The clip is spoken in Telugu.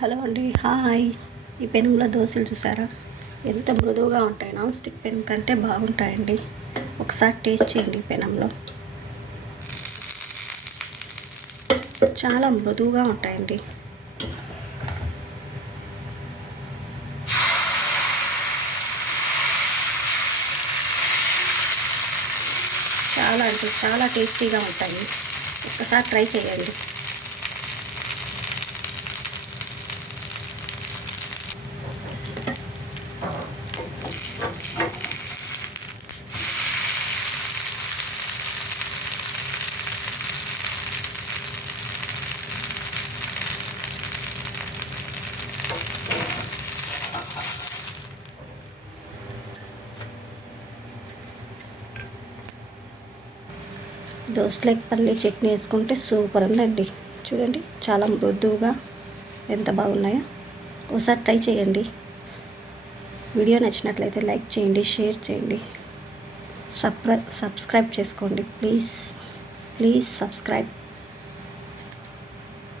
హలో అండి, హాయ్. ఈ పెనంలో దోశలు చూసారా ఎంత మృదువుగా ఉంటాయి. నాన్ స్టిక్ పెనం కంటే బాగుంటాయండి. ఒకసారి టేస్ట్ చేయండి. ఈ పెనంలో చాలా మృదువుగా ఉంటాయండి. చాలా అంటే చాలా టేస్టీగా ఉంటాయి. ఒక్కసారి ట్రై చేయండి. దోశలకు పల్లి చట్నీ వేసుకుంటే సూపర్ ఉందండి. చూడండి, చాలా మృదువుగా ఎంత బాగున్నాయో. ఒకసారి ట్రై చేయండి. వీడియో నచ్చినట్లయితే లైక్ చేయండి, షేర్ చేయండి, సబ్స్క్రైబ్ చేసుకోండి. Please subscribe.